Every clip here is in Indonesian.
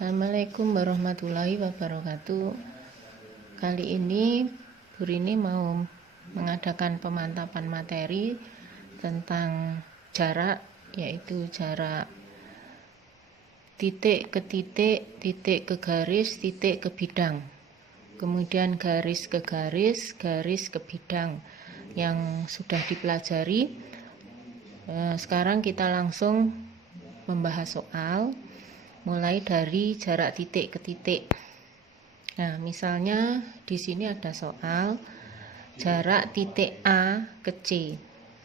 Assalamualaikum warahmatullahi wabarakatuh. Kali ini Bu Rini mau mengadakan pemantapan materi tentang jarak, yaitu jarak titik ke titik, titik ke garis, titik ke bidang, kemudian garis ke garis, garis ke bidang yang sudah dipelajari. Sekarang kita langsung membahas soal mulai dari jarak titik ke titik. Nah, misalnya di sini ada soal jarak titik A ke C.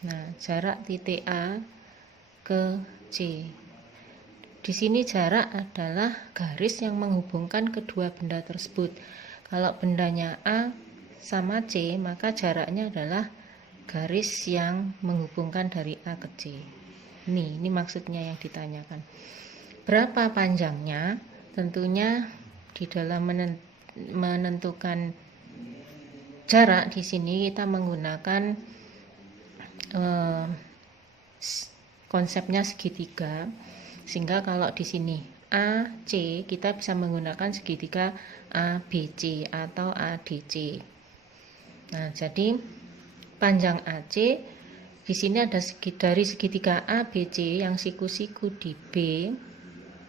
Nah, jarak titik A ke C. Di sini jarak adalah garis yang menghubungkan kedua benda tersebut. Kalau bendanya A sama C, maka jaraknya adalah garis yang menghubungkan dari A ke C. Ini maksudnya yang ditanyakan. Berapa panjangnya? Tentunya di dalam menentukan jarak di sini kita menggunakan konsepnya segitiga, sehingga kalau di sini AC kita bisa menggunakan segitiga ABC atau ADC. Nah, jadi panjang AC di sini ada dari segitiga ABC yang siku-siku di B,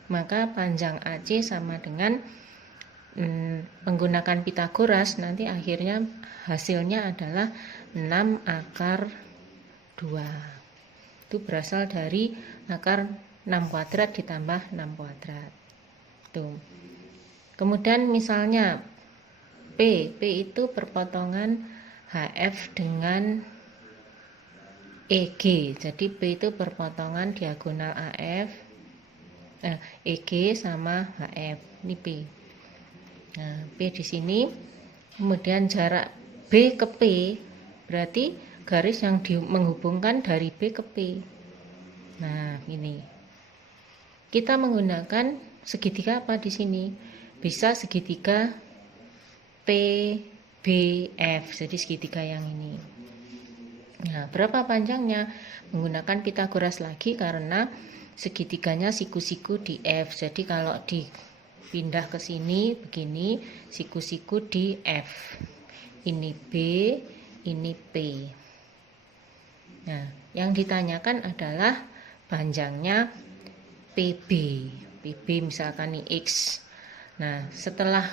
maka panjang AC sama dengan menggunakan Pitagoras, nanti akhirnya hasilnya adalah 6 akar 2. Itu berasal dari akar 6 kuadrat ditambah 6 kuadrat. Tuh. Kemudian misalnya P itu perpotongan HF dengan EG. Jadi P itu perpotongan diagonal EG sama HF. Ini P. Nah, P di sini. Kemudian jarak B ke P berarti garis yang menghubungkan dari B ke P. Nah, ini. Kita menggunakan segitiga apa di sini? Bisa segitiga PBF. Jadi segitiga yang ini. Nah, berapa panjangnya? Menggunakan Pitagoras lagi karena segitiganya siku-siku di F. Jadi kalau dipindah ke sini begini, siku-siku di F. Ini B, ini P. Nah, yang ditanyakan adalah panjangnya PB. PB misalkan ini X. Nah, setelah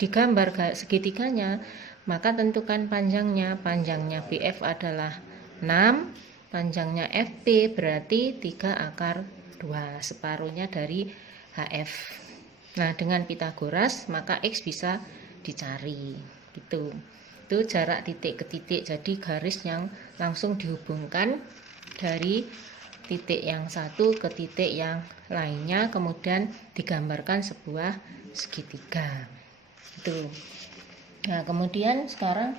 digambar segitiganya, maka tentukan panjangnya. Panjangnya BF adalah 6, panjangnya FP berarti 3 akar 2, separuhnya dari HF. Nah, dengan Pitagoras maka X bisa dicari. Gitu. Itu jarak titik ke titik, jadi garis yang langsung dihubungkan dari titik yang satu ke titik yang lainnya, kemudian digambarkan sebuah segitiga. Itu. Nah, kemudian sekarang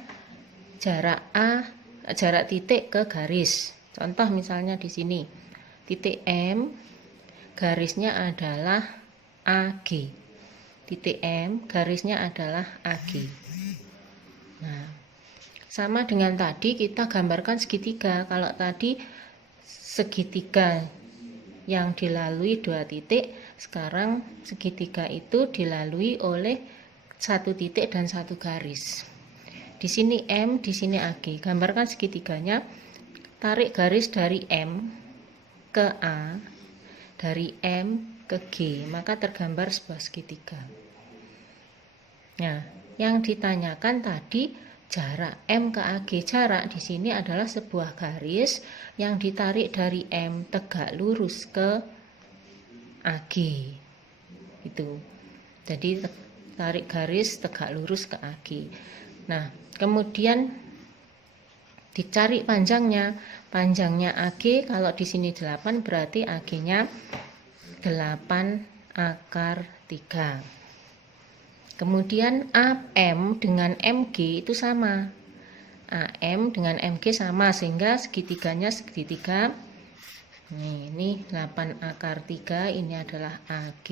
jarak titik ke garis. Contoh misalnya di sini, titik M, garisnya adalah AG. Titik M, garisnya adalah AG. Nah, sama dengan tadi kita gambarkan segitiga. Kalau tadi segitiga yang dilalui 2 titik, sekarang segitiga itu dilalui oleh 1 titik dan 1 garis. Di sini M, di sini AG. Gambarkan segitiganya. Tarik garis dari M ke A, dari M ke G, maka tergambar sebuah segitiga. Nah, yang ditanyakan tadi jarak M ke AG. Jarak di sini adalah sebuah garis yang ditarik dari M tegak lurus ke AG. Itu. Jadi tarik garis tegak lurus ke AG. Nah, kemudian dicari panjangnya. Panjangnya AG kalau di sini 8 berarti AG-nya 8 akar 3. Kemudian AM dengan MG itu sama. AM dengan MG sama, sehingga segitiganya segitiga. Ini 8 akar 3, ini adalah AG,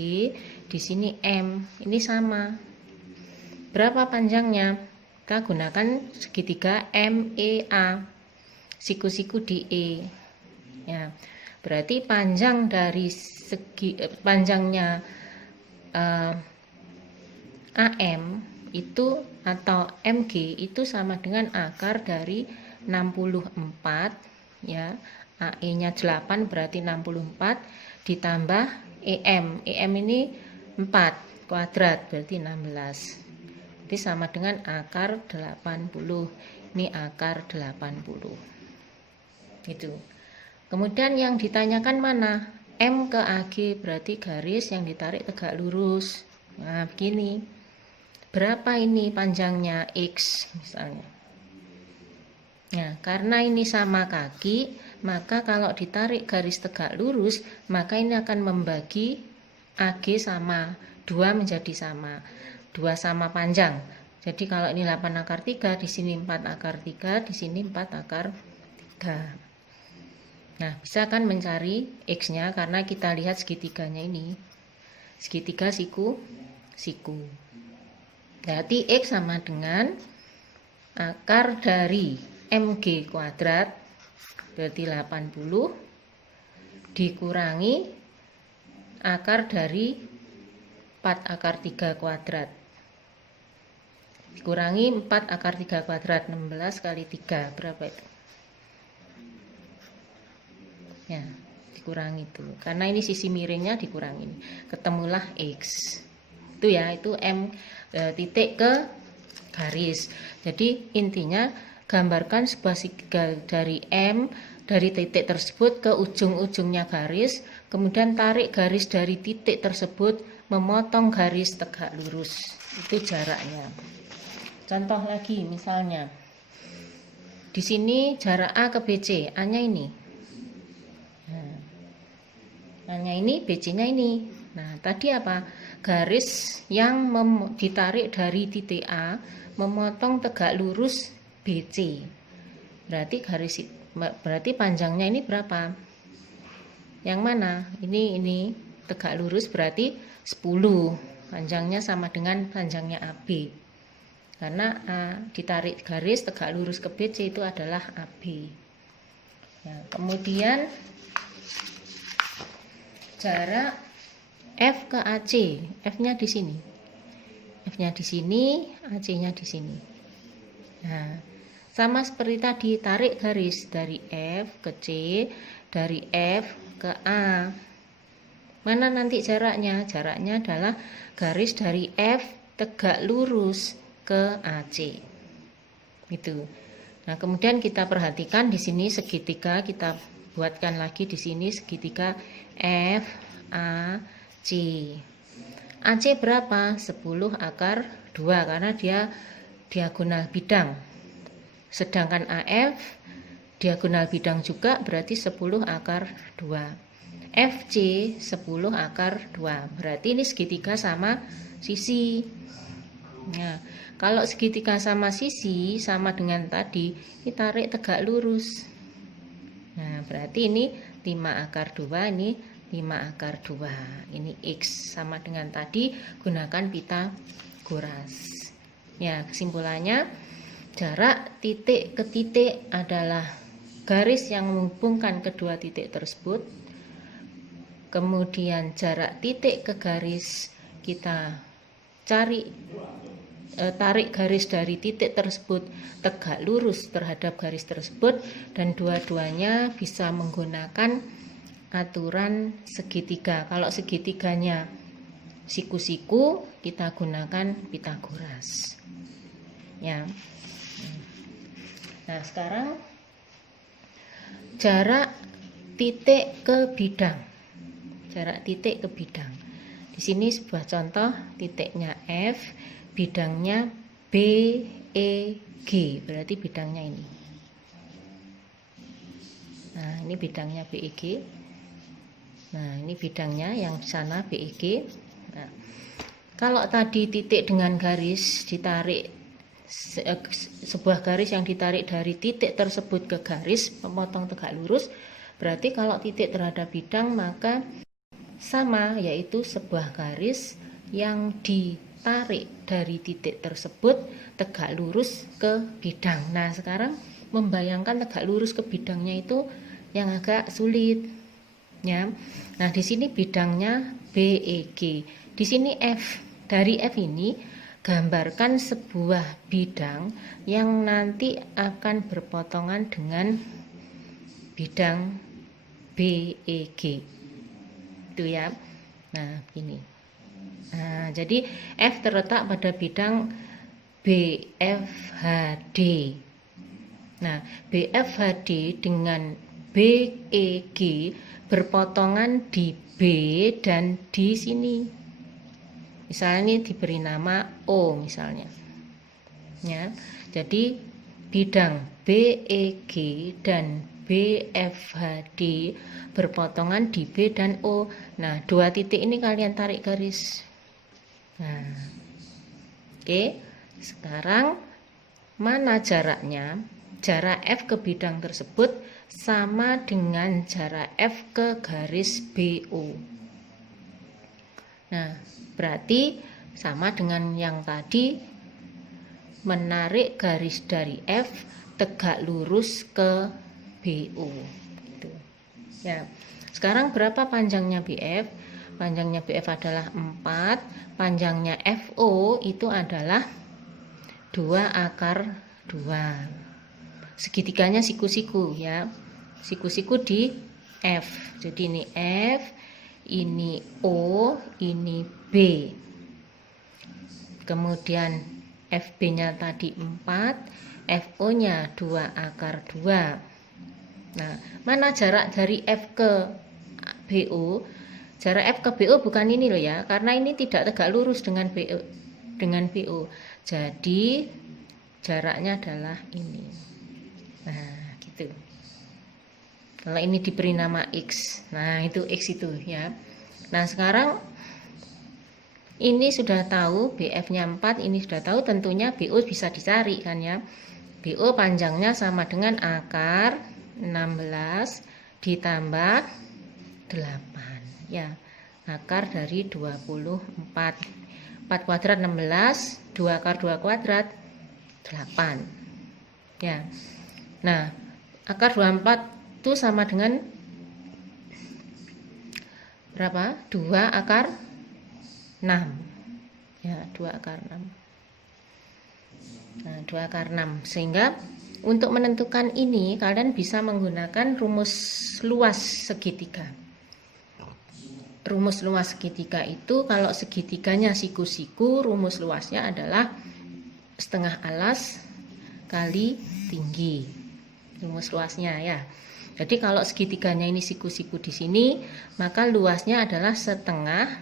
di sini M, ini sama. Berapa panjangnya? Kita gunakan segitiga MEA, siku-siku di E. Ya. Berarti panjang dari panjangnya AM itu atau MG itu sama dengan akar dari 64 ya. AE-nya 8 berarti 64 ditambah EM ini 4 kuadrat berarti 16. Jadi sama dengan akar 80. Ini akar 80. Itu. Kemudian yang ditanyakan mana? M ke AG berarti garis yang ditarik tegak lurus. Nah, begini. Berapa ini panjangnya X misalnya. Nah, karena ini sama kaki, maka kalau ditarik garis tegak lurus, maka ini akan membagi AG sama 2 menjadi sama. 2 sama panjang. Jadi kalau ini 8 akar 3, di sini 4 akar 3, di sini 4 akar 3. Nah, bisa kan mencari X-nya karena kita lihat segitiganya ini. Segitiga siku. Berarti X sama dengan akar dari MG kuadrat berarti 80 dikurangi akar dari 4 akar 3 kuadrat. Dikurangi 4 akar 3 kuadrat, 16 kali 3 berapa itu? Ya, dikurangi itu. Karena ini sisi miringnya dikurangi. Ketemulah X. Itu ya, itu M titik ke garis. Jadi intinya gambarkan sebuah segitiga dari M dari titik tersebut ke ujung-ujungnya garis, kemudian tarik garis dari titik tersebut memotong garis tegak lurus. Itu jaraknya. Contoh lagi misalnya. Di sini jarak A ke BC, A-nya ini. A-nya ini, BC-nya ini. Nah, tadi apa? Garis yang ditarik dari titik A memotong tegak lurus BC. Berarti panjangnya ini berapa? Yang mana? Ini tegak lurus berarti 10. Panjangnya sama dengan panjangnya AB. Karena A ditarik garis tegak lurus ke BC itu adalah AB. Ya, kemudian jarak F ke AC, F-nya di sini. F-nya di sini, AC-nya di sini. Nah, sama seperti tadi, tarik garis dari F ke C, dari F ke A. Mana nanti jaraknya? Jaraknya adalah garis dari F tegak lurus ke AC. Gitu. Nah, kemudian kita perhatikan di sini segitiga, kita buatkan lagi di sini segitiga F A C. AC berapa? 10 akar 2 karena dia diagonal bidang. Sedangkan AF diagonal bidang juga berarti 10 akar 2. FC 10 akar 2. Berarti ini segitiga sama sisi. Nah, kalau segitiga sama sisi sama dengan tadi, ditarik tegak lurus. Nah, berarti ini 5 akar 2, ini 5 akar 2. Ini X sama dengan tadi, gunakan Pythagoras. Ya, kesimpulannya jarak titik ke titik adalah garis yang menghubungkan kedua titik tersebut. Kemudian jarak titik ke garis kita tarik garis dari titik tersebut tegak lurus terhadap garis tersebut, dan dua-duanya bisa menggunakan aturan segitiga. Kalau segitiganya siku-siku, kita gunakan Pythagoras. Ya. Nah, sekarang jarak titik ke bidang. Jarak titik ke bidang. Di sini sebuah contoh, titiknya F, bidangnya B, E, G. Berarti bidangnya ini. Nah, ini bidangnya B, E, G. Nah, ini bidangnya yang di sana B, E, G. Nah, kalau tadi titik dengan garis ditarik, sebuah garis yang ditarik dari titik tersebut ke garis memotong tegak lurus, berarti kalau titik terhadap bidang maka sama, yaitu sebuah garis yang ditarik dari titik tersebut tegak lurus ke bidang. Nah, sekarang membayangkan tegak lurus ke bidangnya itu yang agak sulit. ya. Nah, di sini bidangnya BEG. Di sini F. Dari F ini gambarkan sebuah bidang yang nanti akan berpotongan dengan bidang BEG. Itu ya. Nah, ini. Nah, jadi F terletak pada bidang BFHD. Nah, BFHD dengan BEG berpotongan di B dan di sini. Misalnya ini diberi nama O misalnya. Ya. Jadi bidang BEG dan BFHD berpotongan di B dan O. Nah, dua titik ini kalian tarik garis. Nah, oke. Sekarang mana jaraknya? Jarak F ke bidang tersebut sama dengan jarak F ke garis BO. Nah, berarti sama dengan yang tadi, menarik garis dari F tegak lurus ke BO. Gitu. Ya. Sekarang berapa panjangnya BF? Panjangnya BF adalah 4, panjangnya FO itu adalah 2/2. Segitiganya siku-siku ya. Siku-siku di F. Jadi ini F, ini O, ini B. Kemudian FB-nya tadi 4, FO-nya 2/2. Nah, mana jarak dari F ke BO? Jarak F ke BO bukan ini loh ya, karena ini tidak tegak lurus dengan BO. Jadi jaraknya adalah ini. Nah, gitu. Kalau ini diberi nama X. Nah, itu X itu ya. Nah, sekarang ini sudah tahu BF-nya 4, ini sudah tahu, tentunya BO bisa dicari kan ya. BO panjangnya sama dengan akar 16 ditambah 8 ya. Akar dari 24. 4 kuadrat 16, 2 akar 2 kuadrat 8. Ya. Nah, akar 24 itu sama dengan berapa? 2 akar 6. Ya, 2 akar 6. Nah, 2 akar 6. Sehingga untuk menentukan ini kalian bisa menggunakan rumus luas segitiga. Rumus luas segitiga itu kalau segitiganya siku-siku, rumus luasnya adalah setengah alas kali tinggi. Rumus luasnya ya. Jadi kalau segitiganya ini siku-siku di sini, maka luasnya adalah setengah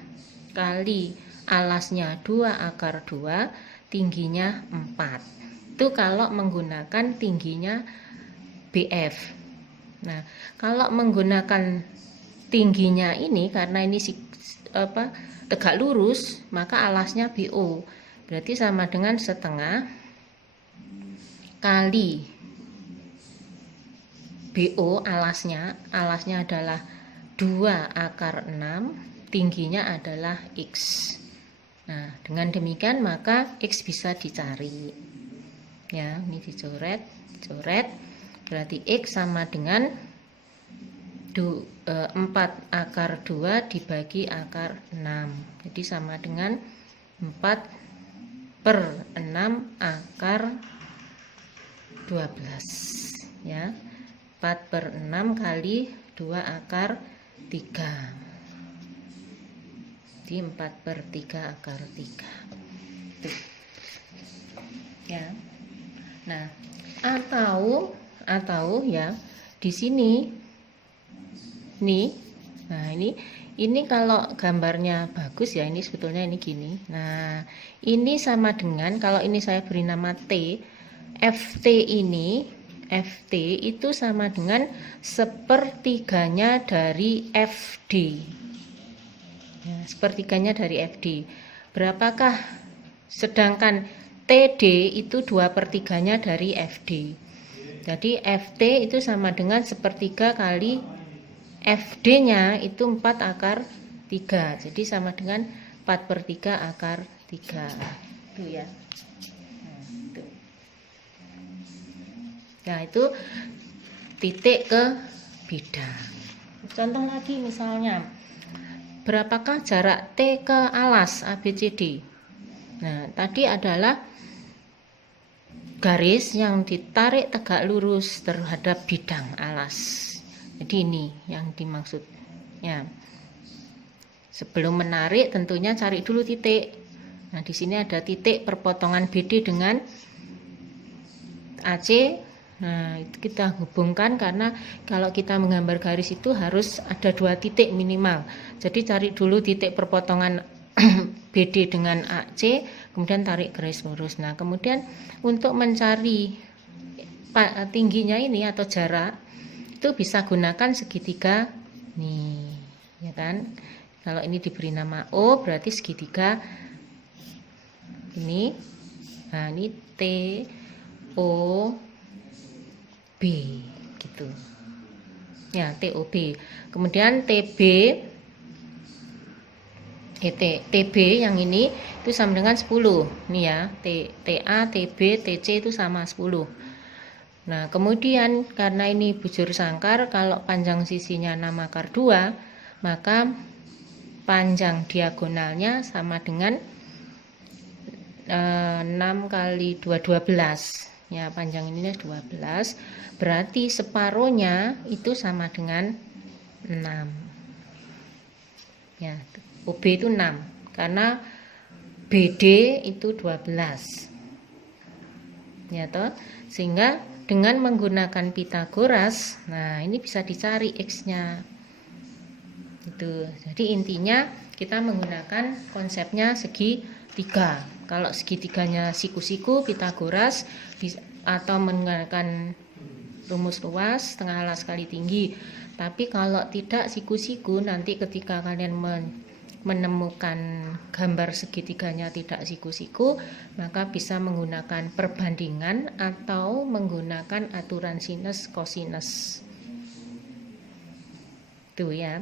kali alasnya 2 akar 2, tingginya 4. Itu kalau menggunakan tingginya BF. Nah, kalau menggunakan tingginya ini, karena ini tegak lurus, maka alasnya BO. Berarti sama dengan setengah kali BO alasnya adalah 2 akar 6, tingginya adalah X. Nah, dengan demikian maka X bisa dicari. Ya, ini dicoret. Berarti X sama dengan 4 akar 2 dibagi akar 6. Jadi sama dengan 4/6 akar 12. Ya. 4/6 kali 2 akar 3. Jadi 4/3 akar 3. Tuh. Ya. Nah, atau ya di sini nih. Nah, ini kalau gambarnya bagus ya, ini sebetulnya ini gini. Nah, ini sama dengan kalau ini saya beri nama T, FT itu sama dengan sepertiganya dari FD. Ya, sepertiganya dari FD. Berapakah? Sedangkan TD itu 2/3 dari FD. Jadi FT itu sama dengan sepertiga kali FD-nya itu 4 akar 3. Jadi sama dengan 4/3 akar 3. Itu ya. Nah, itu titik ke bidang. Contoh lagi misalnya, berapakah jarak T ke alas ABCD? Nah, tadi adalah garis yang ditarik tegak lurus terhadap bidang alas. Jadi ini yang dimaksud. Ya. Sebelum menarik tentunya cari dulu titik. Nah, di sini ada titik perpotongan BD dengan AC. Nah, itu kita hubungkan karena kalau kita menggambar garis itu harus ada 2 titik minimal. Jadi cari dulu titik perpotongan BD dengan AC, kemudian tarik garis lurus. Nah, kemudian untuk mencari tingginya ini atau jarak itu bisa gunakan segitiga nih, ya kan? Kalau ini diberi nama O berarti segitiga ini. Nah, ini T O B gitu. Ya, TOB. Kemudian TB yang ini itu sama dengan 10. Nih ya, TA, TB, TC itu sama 10. Nah, kemudian karena ini bujur sangkar, kalau panjang sisinya 6 akar 2, maka panjang diagonalnya sama dengan 6 kali 2, 12. Ya, panjang ini 12, berarti separuhnya itu sama dengan 6. Ya, OB itu 6 karena BD itu 12. Ya toh, sehingga dengan menggunakan Pitagoras, nah ini bisa dicari X-nya. Itu. Jadi intinya kita menggunakan konsepnya segitiga. Kalau segitiganya siku-siku Pitagoras atau menggunakan rumus luas setengah alas kali tinggi. Tapi kalau tidak siku-siku, nanti ketika kalian menemukan gambar segitiganya tidak siku-siku, maka bisa menggunakan perbandingan atau menggunakan aturan sinus kosinus. Tuh ya.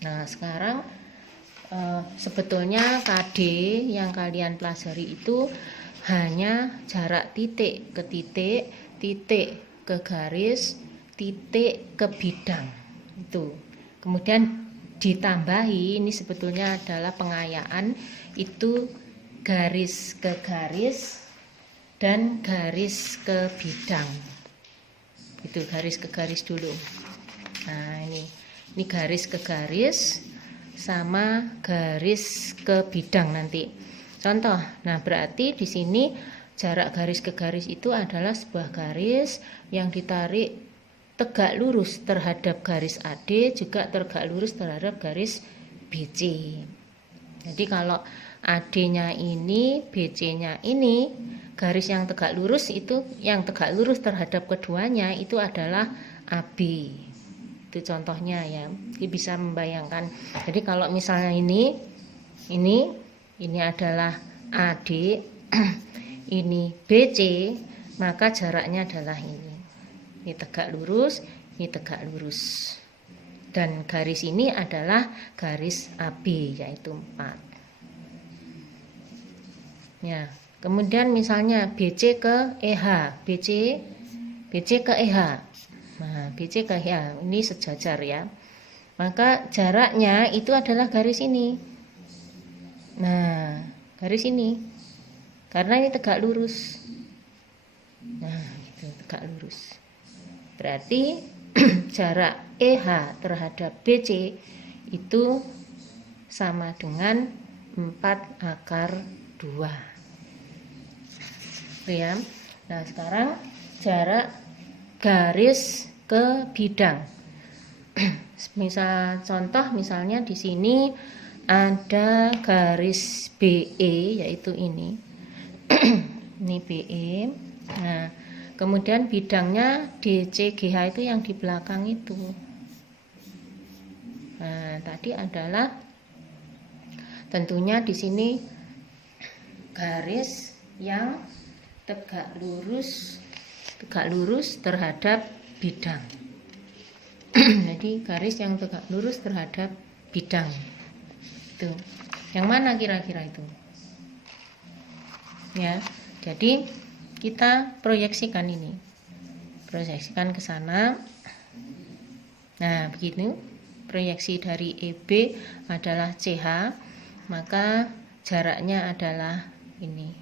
Nah, sekarang sebetulnya KD yang kalian pelajari itu hanya jarak titik ke titik, titik ke garis, titik ke bidang. Itu. Kemudian ditambahi, ini sebetulnya adalah pengayaan, itu garis ke garis dan garis ke bidang. Itu garis ke garis dulu. Nah, ini garis ke garis sama garis ke bidang nanti. Contoh, nah berarti di sini jarak garis ke garis itu adalah sebuah garis yang ditarik tegak lurus terhadap garis AD, juga tegak lurus terhadap garis BC. Jadi kalau AD-nya ini, BC-nya ini, garis yang tegak lurus itu, yang tegak lurus terhadap keduanya itu adalah AB. Itu contohnya ya, jadi bisa membayangkan. Jadi kalau misalnya ini adalah AD, ini BC, maka jaraknya adalah ini tegak lurus, ini tegak lurus, dan garis ini adalah garis AB, yaitu 4 ya. Kemudian misalnya BC ke EH, BC ke EH. Nah, BC ke EH ini sejajar ya. Maka jaraknya itu adalah garis ini. Nah, garis ini. Karena ini tegak lurus. Nah, itu tegak lurus. Berarti jarak EH terhadap BC itu sama dengan 4 akar 2. Ya. Nah, sekarang jarak garis ke bidang. Misal contoh, misalnya di sini ada garis BE, yaitu ini. Ini BE. Nah, kemudian bidangnya DCGH itu yang di belakang itu. Nah, tadi adalah tentunya di sini garis yang tegak lurus terhadap bidang. Jadi garis yang tegak lurus terhadap bidang. Itu. Yang mana kira-kira itu? Ya. Jadi kita proyeksikan ini. proyeksikan ke sana. Nah, begini proyeksi dari EB adalah CH, maka jaraknya adalah ini.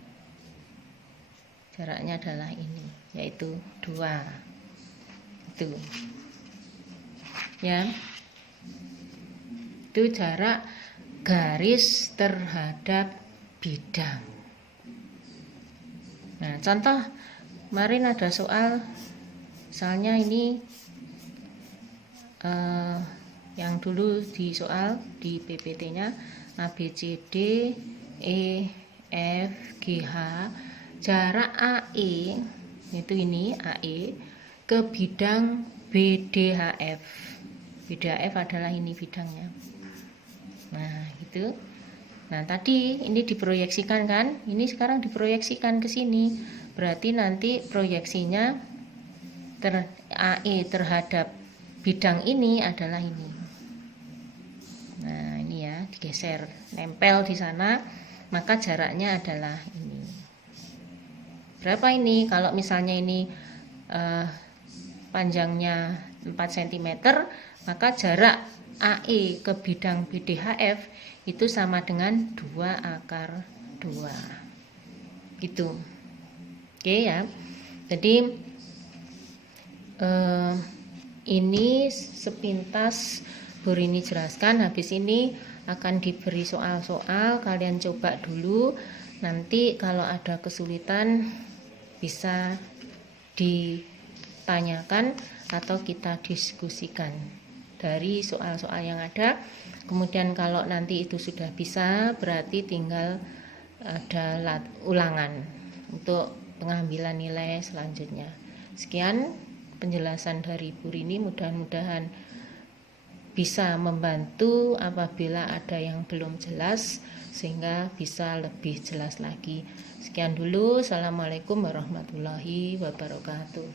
Jaraknya adalah ini, yaitu 2. Itu. Ya. Itu jarak garis terhadap bidang. Nah, contoh kemarin ada soal, misalnya ini yang dulu di soal di PPT-nya ABCD E F G H, jarak AE itu ini AE ke bidang BDHF. BDHF adalah ini bidangnya. Nah, gitu. Nah, tadi ini diproyeksikan kan? Ini sekarang diproyeksikan ke sini. Berarti nanti proyeksinya AE terhadap bidang ini adalah ini. Nah, ini ya, digeser, nempel di sana, maka jaraknya adalah ini. Berapa ini? Kalau misalnya ini panjangnya 4 cm, maka jarak AE ke bidang BDHF itu sama dengan 2/2. Gitu. Oke ya. Jadi ini sepintas Bu Rini jelaskan. Habis ini akan diberi soal-soal, kalian coba dulu. Nanti kalau ada kesulitan bisa ditanyakan atau kita diskusikan dari soal-soal yang ada. Kemudian kalau nanti itu sudah bisa, berarti tinggal ada ulangan untuk pengambilan nilai selanjutnya. Sekian penjelasan dari Bu Rini, mudah-mudahan bisa membantu apabila ada yang belum jelas sehingga bisa lebih jelas lagi. Sekian dulu. Assalamualaikum warahmatullahi wabarakatuh.